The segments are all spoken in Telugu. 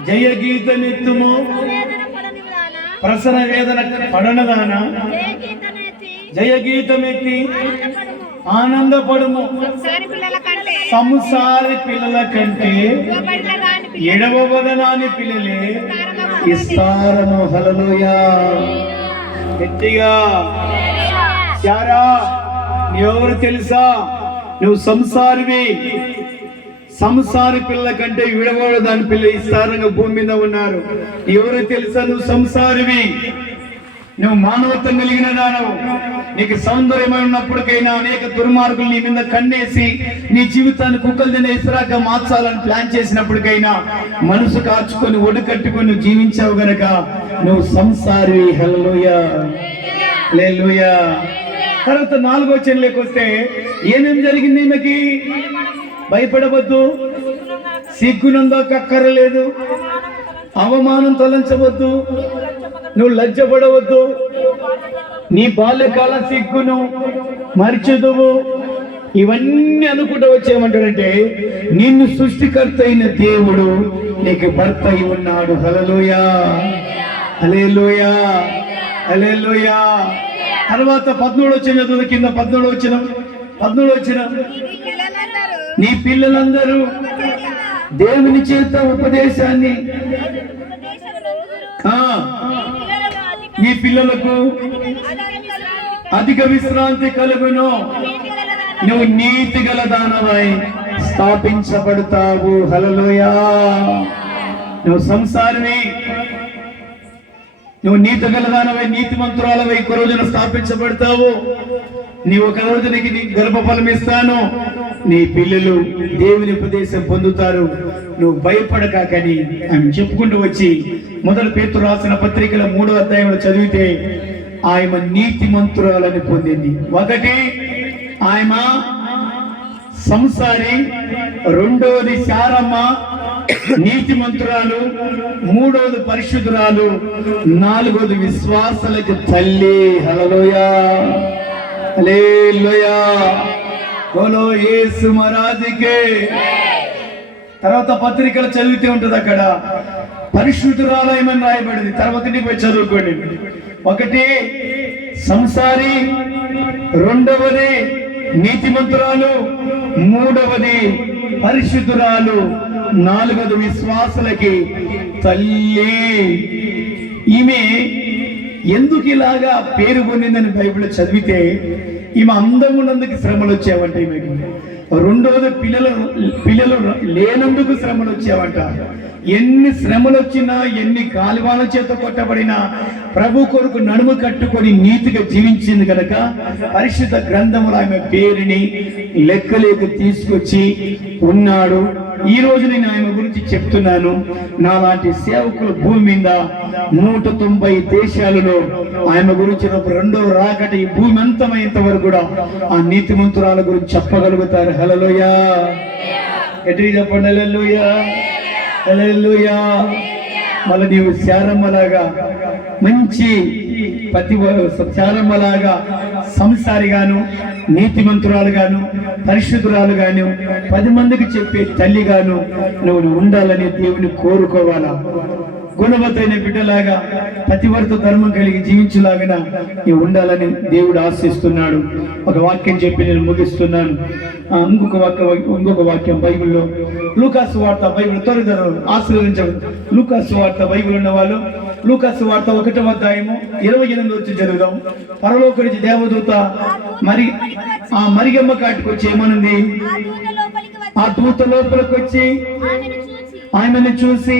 జయ గీతమెత్తుము ప్రసన వేదన పడనదాన. జయ గీతమెత్తి ఆనందపడుము. సంసారి పిల్లల కంటే. ఎడవబదనాని పిల్లలే ఇస్తారను హలలుయా గట్టిగా. శారా ఎవరు తెలుసా? నువ్వు సంసారివి. సంసారి పిల్ల కంటే విడవాడు దాని పిల్ల ఇస్తారంగా భూమి మీద ఉన్నారు. ఎవరు తెలుసా నువ్వు సంసారివి? నువ్వు మానవత్వం కలిగిన దానవు. నీకు సౌందర్యమై ఉన్నప్పటికైనా అనేక దుర్మార్గులు నీ మీద కన్నేసి నీ జీవితాన్ని కుక్కలు తినే ఇసురాగా మార్చాలని ప్లాన్ చేసినప్పటికైనా మనసు కాచుకొని ఒడి కట్టుకొని జీవించావు గనక నువ్వు సంసారి హల్లెలూయా. హల్లెలూయా. తర్వాత నాలుగో చెల్లెకి వస్తే ఏమేం జరిగింది ఈమెకి? భయపడవద్దు. సిగ్గునందో కక్కరలేదు. అవమానం తలంచవద్దు. నువ్వు లజ్జపడవద్దు. నీ బాల్యకాల సిగ్గును మరిచదువు ఇవన్నీ అనుకుంటూ వచ్చేమంటాడంటే నిన్ను సృష్టికర్త అయిన దేవుడు నీకు భర్త అయి ఉన్నాడు. హలలోయా అలేలోయా అలేలోయా తర్వాత పద్మూడు వచ్చిన చదువు కింద పద్మూడు వచ్చిన పద్మూడు వచ్చిన నీ పిల్లలందరూ దేవుని చేత ఉపదేశాన్ని నీ పిల్లలకు అధిక విశ్రాంతి కలుగును. నువ్వు నీతి గల దానవై స్థాపించబడతావు. హలలోయా నువ్వు సంసారమే నువ్వు నీతి గల దానవై నీతి మంత్రాలవై ఒక రోజున స్థాపించబడతావు. నీ ఒక రోజు నీకు గర్భఫలం ఇస్తాను నీ పిల్లలు దేవుని ఉపదేశం పొందుతారు. నువ్వు భయపడకాకని ఆమె చెప్పుకుంటూ వచ్చి మొదలు పేతు రాసిన పత్రికల మూడో అధ్యాయంలో చదివితే ఆయన నీతి మంత్రాలని పొందింది. ఒకటి ఆయమ సంసారి రెండోది శారమ్మ నీతి మంత్రాలు మూడోది పరిశుద్ధురాలు నాలుగోది విశ్వాసాలకు తల్లి. Hallelujah hallelujah. బోలో యేసు మహారాజుకే. తర్వాత పత్రికలు చదివితే ఉంటుంది అక్కడ. పరిశుద్ధురాలయమని రాయబడింది. తర్వాత ఇంటికి పోయి చదువుకోండి. ఒకటి సంసారి. రెండవది నీతిమంతురాలు. మూడవది పరిశుద్ధురాలు. నాలుగవది విశ్వాసులకి తల్లి. ఈమె ఎందుకు ఇలాగా పేరు పొందిందని బైబిల్ చదివితే ఈమె అందంగా ఉన్నందుకు శ్రమలు వచ్చావంట ఈమెకి రెండవది పిల్లలు పిల్లలు లేనందుకు శ్రమలు వచ్చావంట ఎన్ని శ్రమలు వచ్చినా ఎన్ని కాలువాల చేత కొట్టబడినా ప్రభు కొరకు నడుము కట్టుకొని నీతిగా జీవించింది కనుక పరిశుద్ధ గ్రంథములు ఆమె పేరుని లెక్కలేక తీసుకొచ్చి ఉన్నాడు. ఈ రోజు నేను ఆయన గురించి చెప్తున్నాను. నా లాంటి సేవకుల భూమి మీద నూట తొంభై దేశాలలో ఆయన గురించి రెండో రాకట ఈ భూమి అంతమైనంత వరకు కూడా ఆ నీతిమంతురాల గురించి చెప్పగలుగుతారు. హలలోయా ఎటు చెప్పండి? హల్లెలూయా. హల్లెలూయా. మళ్ళీ నీవు శారమ్మలాగా మంచి పతి శారమ్మలాగా సంసారిగాను నీతిమంతురాలుగాను పరిశుద్ధురాలుగాను పది మందికి చెప్పే తల్లిగాను నువ్వు ఉండాలని దేవుని కోరుకోవాలా? గుణవతైన బిడ్డలాగా పతివర్త ధర్మం కలిగి జీవించలాగిన నీవు ఉండాలని దేవుడు ఆశిస్తున్నాడు. ఒక వాక్యం చెప్పి నేను ముగిస్తున్నాను. ఆ, ఇంకొక వాక్య ఇంకొక వాక్యం బైబిల్లో. లూకాసు వార్త బైబిల్ త్వరగా ఆశీర్వదించదు లూకాసు వార్త బైబిల్ ఉన్న వాళ్ళు లూకాస్ వార్త ఒకటవ అధ్యాయము ఇరవై ఎనిమిది వచ్చి చదువుదాం. పరలోక నుంచి దేవదూత మరి ఆ మరిగమ్మ కాటికి వచ్చి ఏమనుంది? ఆ దూత లోపలికి వచ్చి ఆమెను చూసి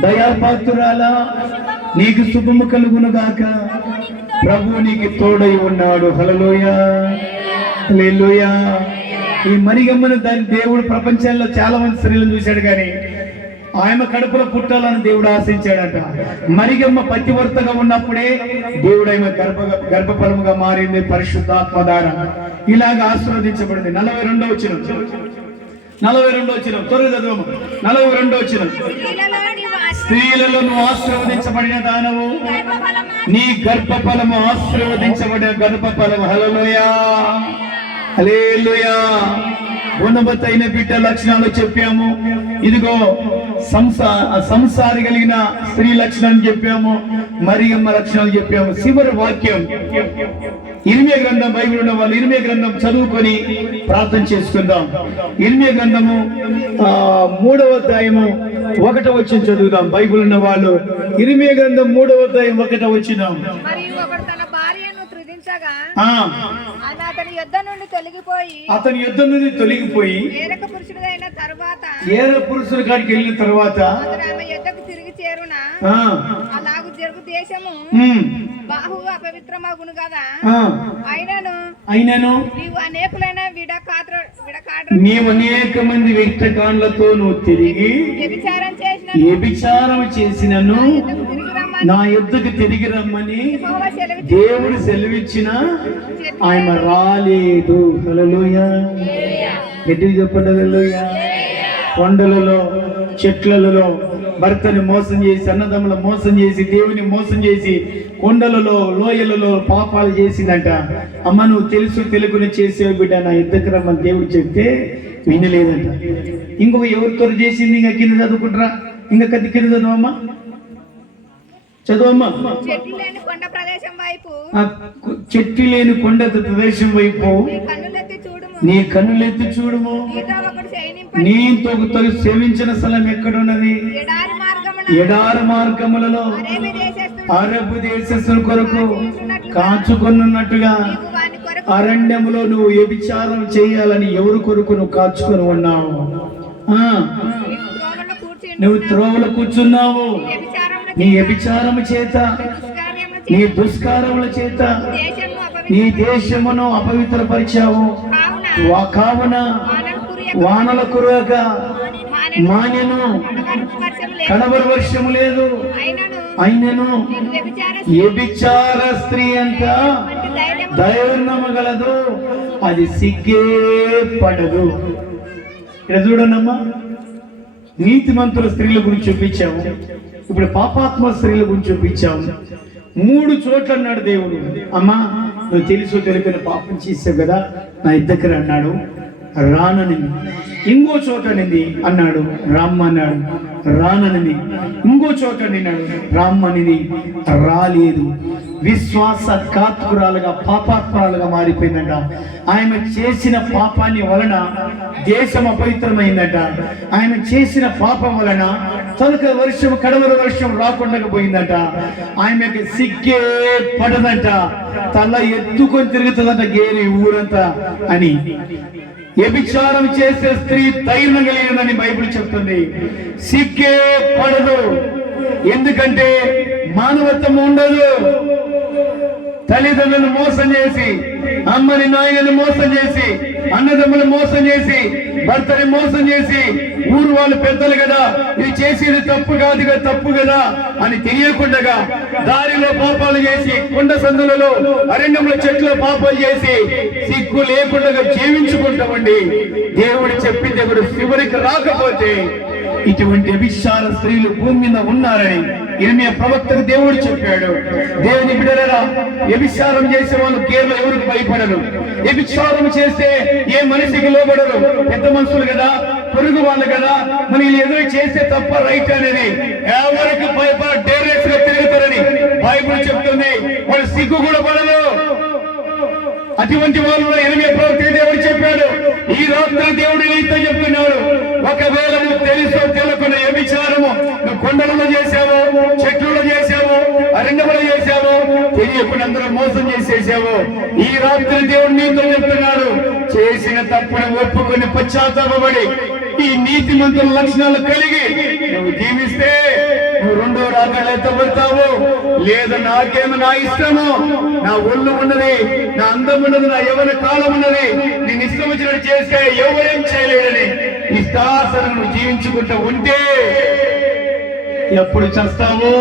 దయాపాత్రురాలా నీకు శుభము కలుగును గాక. ప్రభు నీకు తోడై ఉన్నాడు. హలలోయ హల్లెలూయా. ఈ మరిగమ్మను దాని దేవుడు ప్రపంచంలో చాలా మంది స్త్రీలను చూశాడు కానీ ఆమె కడుపులో పుట్టాలని దేవుడు ఆశించాడట. మరిగమ్మ పతివర్తగా ఉన్నప్పుడే దేవుడు ఆమె గర్భ గర్భఫలముగా మారింది పరిశుద్ధాత్మ ద్వారా ఇలాగ ఆశీర్వదించబడింది. నలభై రెండో వచ్చిన నలభై రెండో వచ్చిన త్వరగా చదువు నలభై రెండో వచ్చిన స్త్రీలలో నువ్వు ఆశీర్వదించబడిన దానవు నీ గర్భఫలము ఆశీర్వదించబడిన గర్భఫలము. హలలోయా హలేలుయా గుణవతైన బిడ్డ లక్షణాలు చెప్పాము. ఇదిగో సంసా సంసారి కలిగిన స్త్రీ లక్షణాలు చెప్పాము మరియమ్మ లక్షణాలు చెప్పాము. చివరి వాక్యం. ఇరిమే గ్రంథం బైబిల్ ఉన్న వాళ్ళు ఇరిమే గ్రంథం చదువుకొని ప్రార్థన చేసుకుందాం. ఇరిమే గ్రంథము మూడవ అధ్యాయము ఒకటో వచ్చిన చదువుదాం. బైబిల్ ఉన్న వాళ్ళు ఇరిమే గ్రంథం మూడవ అధ్యాయం ఒకటో వచ్చినాం ఆయన అతని యుద్ధ నుండి తొలగిపోయి అతని యుద్ధం నుండి తొలగిపోయి వేరొక పురుషుడైన తరువాత ఏర పురుషుల కాడికి వెళ్ళిన తర్వాత అతడు ఆమె యుద్ధకు తిరిగి చేరున అలాగు జరుగు దేశము బాహు అపవిత్రమగును కదా? అయినను అయినను నీవు అనేకులైన విడకాత్ర విడకాట్ర నీవు అనేక మంది వ్యక్తకాండ్లతో నువ్వు తిరిగి వ్యభిచారం చేసిన వ్యభిచారం చేసినను నా యుద్ధకు తిరిగి రమ్మని దేవుడు సెలవిచ్చిన ఆయన రాలేదు. హల్లెలూయ. గట్టిగా చెప్పండి కొండలలో చెట్లలో భర్తని మోసం చేసి అన్నదమ్ముల మోసం చేసి దేవుని మోసం చేసి కొండలలో లోయలలో పాపాలు చేసిందంట. అమ్మ నువ్వు తెలుసు తెలుగుని చేసే బిడ్డ నా యుద్ధకు రమ్మని దేవుడు చెప్తే వినలేదంట. ఇంకొక ఎవరితో చేసింది? ఇంకా కింద చదువుకుంటారా? ఇంకా కత్తి కింద చదువమ్మా? చదువమ్మా. చెట్టు లేని కొండ ప్రదేశం వైపు నీ కన్నులెత్తి చూడుము. నీతో సేవించిన స్థలం ఎక్కడున్నది? ఎడారి మార్గములలో. అరేబి దేశస్తుల కొరకు కాచుకొనున్నట్టుగా అరణ్యములో నువ్వు వ్యభిచారం చేయాలని ఎవరు కొరకు నువ్వు కాచుకొని ఉన్నావు? నువ్వు త్రోవలు కూర్చున్నావు. నీ వ్యభిచారము చేత నీ దుష్కారముల చేత నీ దేశమును అపవిత్రపరిచావు. కావున వానలు మానెను మాన్యను కడవరి వర్షము లేదు. అయినను వ్యభిచార వ్యభిచార స్త్రీ ధైర్యము దైర్ణము గలదు. అది సిగ్గే పడదు. ఇక్కడ చూడండమ్మా నీతిమంతుల స్త్రీల గురించి చూపించాము. ఇప్పుడు పాపాత్మ స్త్రీల గురించి చూపించాము మూడు చోట్ల అన్నాడు దేవుడు. అమ్మా నువ్వు తెలుసు తెలిపిన పాపం చేసావు కదా నా ఇద్దరు అన్నాడు రాననింది ఇంకో చోట నింది అన్నాడు రామ్మ అన్నాడు రానని ఇంకో చోట నిన్నాడు రామ్మనిది రాలేదు. విశ్వాస కాత్కురాలుగా పాపాత్మరాలుగా మారిపోయిందంట. ఆమె చేసిన పాపాన్ని వలన దేశం అపవిత్రమైందట. ఆమె చేసిన పాపం వలన తొలక వర్షం కడవర వర్షం రాకుండా పోయిందట. ఆమెకి సిగ్గే పడదంట. తల ఎత్తుకొని తిరుగుతుందంట గేరి ఊరంతా అని. వ్యభిచారం చేసే స్త్రీ ధైర్యం కలిగిందని బైబిల్ చెప్తుంది. సిగ్గే పడదు. ఎందుకంటే మానవత్వం ఉండదు. తల్లిదండ్రులను మోసం చేసి అమ్మని నాయనని మోసం చేసి అన్నదమ్ములు మోసం చేసి భర్తని మోసం చేసి ఊరు వాళ్ళు పెద్దలు కదా ఇది చేసేది తప్పు కాదు కదా తప్పు కదా అని తెలియకుండా దారిలో పాపాలు చేసి కొండ సందులలో అరణ్యంలో చెట్లు పాపాలు చేసి సిగ్గు లేకుండా జీవించుకుంటామండి. దేవుడు చెప్పింది దేవుడు చివరికి రాకపోతే ఇటువంటి అభిషార స్త్రీలు భూమి మీద ఉన్నారని ఇరమియ ప్రవక్తకు దేవుడు చెప్పాడు. దేవుని బిడ్డలరా వ్యభిచారం చేసే వాళ్ళు కేవలం ఎవరికి భయపడరు. వ్యభిచారం చేస్తే ఏ మనిషికి లోబడరు పెద్ద మనుషులు కదా పొరుగు వాళ్ళు కదా మరి ఎదురు చేస్తే తప్ప రైట్ అనేది. ఎవరికి భయపడ డేరెక్ట్గా తిరుగుతారని బైబుల్ చెప్తుంది. వాళ్ళు సిగ్గు కూడా పడదు. అటువంటి వాళ్ళు ఎనిమిది ప్రవక్త దేవుడు చెప్పాడు. ఈ రాత్రి దేవుడు నీతో చెప్తున్నాడు. ఒకవేళ నువ్వు తెలుసో తెలియకుండా ఏ విచారము? నువ్వు కొండలలో చేసావు చెట్లలో చేసావు అరణ్యములు చేసావు తెలియకుండా అందరూ మోసం చేసేసావు. ఈ రాత్రి దేవుడు నీతో చెప్తున్నాడు. చేసిన తప్పును ఒప్పుకొని పశ్చాత్తాపడి ఈ నీతి మంత్రుల లక్షణాలు కలిగి నువ్వు జీవిస్తే నువ్వు రెండో రాగాలు ఎత్తబడతావు లేదు నాకేమో నా ఇష్టము? నా ఒళ్ళు ఉన్నది నా అందం ఉన్నది నా ఎవరి కాలం ఉన్నది. నేను ఇష్టం వచ్చినట్టు చేస్తే ఎవరేం చేయలేడని ఇష్టాసనను జీవించుకుంటూ ఉంటే ఎప్పుడు చస్తావో?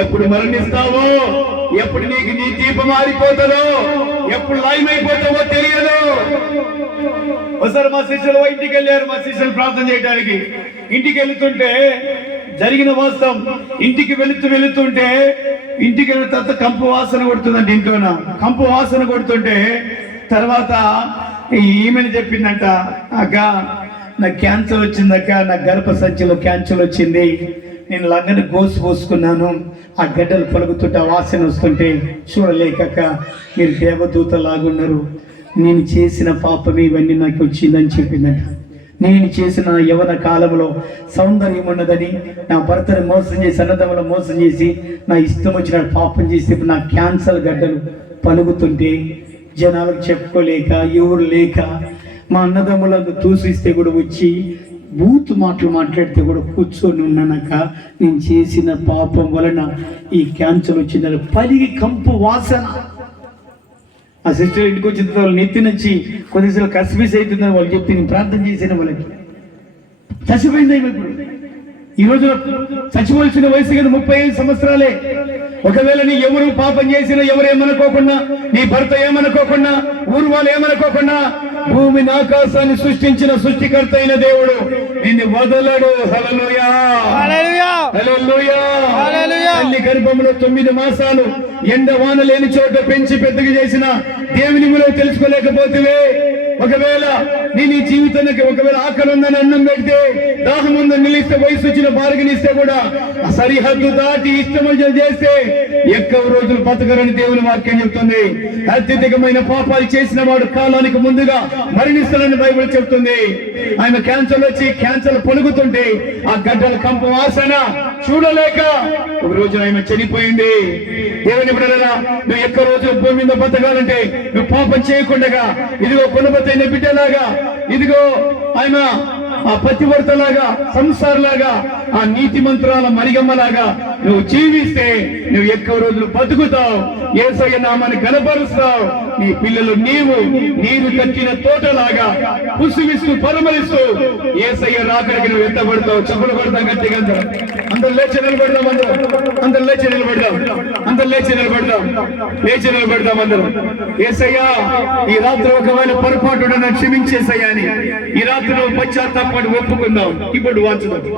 ఎప్పుడు మరణిస్తావో? ఎప్పుడు నీకు నీ దీపం మారిపోతుందో ఎప్పుడు లయమైపోతావో తెలియదు. ఒకసారి మా శిష్యులు ఇంటికి వెళ్ళారు మా శిష్యులు ప్రార్థన చేయడానికి ఇంటికి వెళుతుంటే జరిగిన వాస్తవం. ఇంటికి వెళుతూ వెళుతుంటే ఇంటికి వెళ్ళిన తర్వాత కంపు వాసన కొడుతుందండి ఇంట్లోన. కంపు వాసన కొడుతుంటే తర్వాత ఈమెను చెప్పిందంట అక్క నాకు క్యాన్సర్ వచ్చిందక్క నా గర్భ సంచిలో క్యాన్సర్ వచ్చింది. నేను లంగని గోసు పోసుకున్నాను. ఆ గడ్డలు పలుకుతుంటే ఆ వాసన వస్తుంటే చూడలేక మీరు దేవదూత లాగున్నారు నేను చేసిన పాపం ఇవన్నీ నాకు వచ్చిందని చెప్పిందట. నేను చేసిన యవన కాలంలో సౌందర్యం ఉన్నదని నా భర్తను మోసం చేసి అన్నదమ్ములు మోసం చేసి నా ఇష్టం వచ్చిన పాపం చేసి నా క్యాన్సర్ గడ్డలు పలుకుతుంటే జనాలకు చెప్పుకోలేక ఎవరు లేక మా అన్నదమ్ములకు తూసిస్తే కూడా వచ్చి బూత్ మాటలు మాట్లాడితే కూడా కూర్చొని ఉన్నానక నేను చేసిన పాపం వలన ఈ క్యాన్సర్ వచ్చిందని పలిగి కంపు వాసన. ఆ సిస్టర్ ఇంటికి వచ్చిన వాళ్ళు నెత్తి నుంచి కొద్దిసేపు కసిపిసి అవుతుందని వాళ్ళు చెప్పి నేను ప్రార్థన చేసిన వాళ్ళకి. చచ్చిపోయింది ఇప్పుడు. ఈ రోజు చచ్చిపోవాల్సిన వయసు కదా ముప్పై ఐదు సంవత్సరాలే. ఒకవేళ నీ ఎవరు పాపం చేసినా ఎవరు ఏమనుకోకుండా నీ భర్త ఏమనుకోకుండా ఊరు వాళ్ళు ఏమనుకోకుండా భూమిని ఆకాశాన్ని సృష్టించిన సృష్టికర్త అయిన దేవుడు నిన్ను వదలడు. తల్లి గర్భంలో తొమ్మిది మాసాలు ఎండ వాన లేని చోట పెంచి పెద్దగా చేసిన దేవుని తెలుసుకోలేకపోతే ఒకవేళ నీ నీ జీవితానికి ఒకవేళ ఆకలి ఉందని అన్నం పెడితే దాహం ఉందని నిలిస్తే వయసు వచ్చిన బారిగనిస్తే కూడా సరిహద్దు దాటి ఇష్టం చేస్తే ఎక్కువ రోజులు బతకరని దేవుని వాక్యం చెప్తుంది. అత్యధికమైన పాపాలు చేసిన వాడు కాలానికి ముందుగా మరణిస్తానని బైబిల్ చెప్తుంది. ఆయన క్యాన్సర్ వచ్చి క్యాన్సర్ పొలుగుతుంటే ఆ గడ్డల కంప వాసన చూడలేక ఒక రోజు ఆయన చనిపోయింది. దేవుని బిడ్డలారా నువ్వు ఎక్క రోజు భూమి మీద బతకాలంటే నువ్వు పాపం చేయకుండా ఇదిగో కొనబతైన బిడ్డలాగా ఇదిగో ఆయన ఆ పతివర్తలాగా సంసారలాగా ఆ నీతి మంత్రాల మరిగమ్మలాగా నువ్వు జీవిస్తే నువ్వు ఎక్కువ రోజులు బతుకుతావు. ఏసయ్య నామాన్ని కనపరుస్తావు నీ పిల్లలు నీవు నీరు కట్టిన తోటలాగా పుసువిస్తూ పరమరిస్తూ ఏసయ్య రాకడికి నువ్వు ఎత్తబడతావు చెప్పులు పడతాం గట్టిగా అందరం. అందరు లేచి నిలబడదాం అందరం. అందరు లేచి నిలబడదాం. అందరు లేచి నిలబడదాం. లేచి నిలబడదాం అందరం. ఏసయ్యా ఈ రాత్రి ఒకవేళ పొరపాటు క్షమించేసయ్యా అని. ఈ రాత్రి నువ్వు పశ్చాత్తాపడి ఒప్పుకుందాం. ఇప్పుడు వాచుదాం.